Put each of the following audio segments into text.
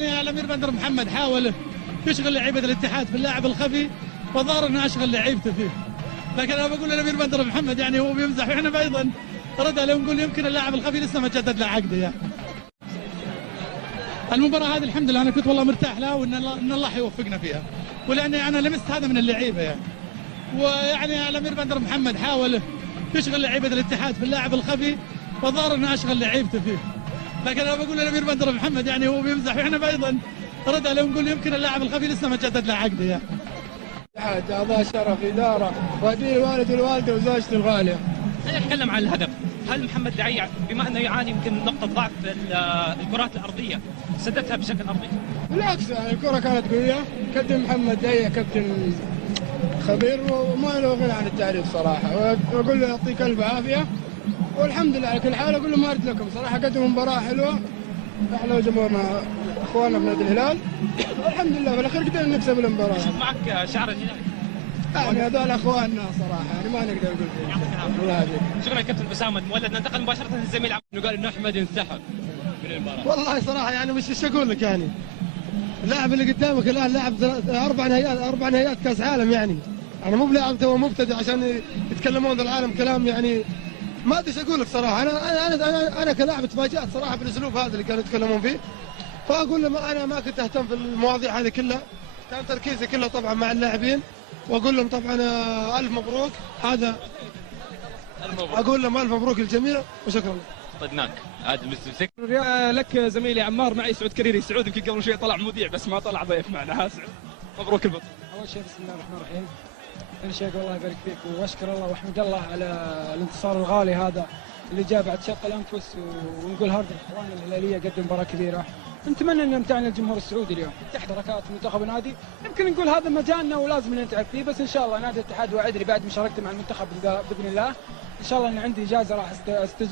ويعني الامير بندر محمد حاول يشغل لعيبه الاتحاد في اللاعب الخفي، فضار انه اشغل لعيبته فيه. لكن انا بقول الامير بندر محمد يعني هو بيمزح، واحنا ايضا رد عليه ونقول يمكن اللاعب الخفي لسه ما جدد له عقده يعني. المباراه هذه الحمد لله انا كنت والله مرتاح لها، وان الله حيوفقنا فيها، ولاني انا لمست هذا من اللعيبه يعني. ويعني الامير بندر محمد حاول يشغل لعيبه الاتحاد في اللاعب الخفي، فضار انه اشغل لعيبته فيه. لكن انا بقول الامير بندر محمد يعني هو بيمزح، واحنا ايضا رد عليه ونقول يمكن اللاعب الخفي لسه ما جدد له عقده يعني. اعضاء شرف اداره وادير الوالد والوالده وزوجتي الغاليه. خلينا نتكلم عن الهدف. هل محمد دعي بما انه يعاني يمكن نقطه ضعف الكرات الارضيه سددتها بشكل ارضي؟ بالعكس يعني الكره كانت قويه، كابتن محمد دعي كابتن خبير وما له غنى عن التعريف صراحه، واقول له يعطيك الف عافيه والحمد لله على كل حال. اقول له ما ارد لكم صراحه، قدموا مباراه حلوه احنا وجمهورنا اخواننا في نادي الهلال، والحمد لله في الاخير قدرنا نكسب المباراه. شوف معك شعر الهلال يعني هذول اخواننا صراحه يعني ما نقدر نقول فيه. الله يهديك. شكرا كابتن بسام المولد. ننتقل مباشره للزميل انه قال انه احمد انسحب من المباراه. والله صراحه يعني مش اقول لك يعني اللاعب اللي قدامك الان لاعب اربع نهائيات كاس عالم يعني مو بلاعب تو مبتدئ عشان يتكلمون العالم كلام يعني ما ادري ايش اقول لك صراحه. انا كلاعب تفاجات صراحه بالاسلوب هذا اللي كانوا يتكلمون فيه، فاقول له انا ما كنت اهتم في المواضيع هذه كلها، كان تركيزي كله طبعا مع اللاعبين، واقول لهم طبعا الف مبروك. هذا اقول لهم الف مبروك للجميع وشكرا. طدناك عادل مستمسك لك زميلي عمار، معي سعود كريري. سعود يمكن قبل شوي طلع مذيع بس ما طلع ضيف معنا. ها سعود مبروك البطولة. اول شيء بسم الله الرحمن الرحيم، ثاني شيء الله يبارك فيك واشكر الله واحمد الله على الانتصار الغالي هذا اللي جاء بعد شق الانفس، ونقول هارد الاخوان الهلاليه قدم مباراه كبيره. نتمنى ان نمتعنا الجمهور السعودي اليوم تحت حركات منتخب نادي، يمكن نقول هذا مجالنا ولازم نتعب فيه، بس ان شاء الله نادي الاتحاد وعدني بعد مشاركتي مع المنتخب باذن الله، ان شاء الله ان عندي اجازه راح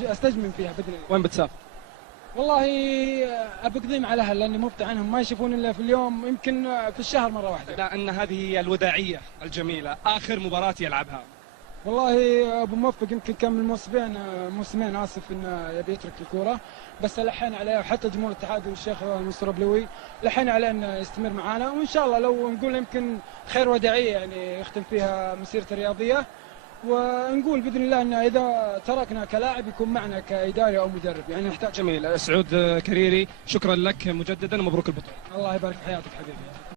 استجمن فيها باذن الله. وين بتسافر؟ والله ابقضيم على اهل لاني مبطع عنهم، ما يشوفون الا في اليوم يمكن في الشهر مره واحده. لا ان هذه هي الوداعيه الجميله، اخر مباراه يلعبها. والله ابو موفق يمكن كان من موسمين اسف انه يبي يترك الكوره، بس لحين عليه وحتى جمهور الاتحاد والشيخ مستر بلوي لحين عليه انه يستمر معنا، وان شاء الله لو نقول يمكن خير وداعيه يعني يختم فيها مسيرته الرياضيه، ونقول باذن الله انه اذا تركنا كلاعب يكون معنا كاداري او مدرب يعني نحتاج. جميل. سعود كريري شكرا لك مجددا ومبروك البطوله. الله يبارك في حياتك حبيبي.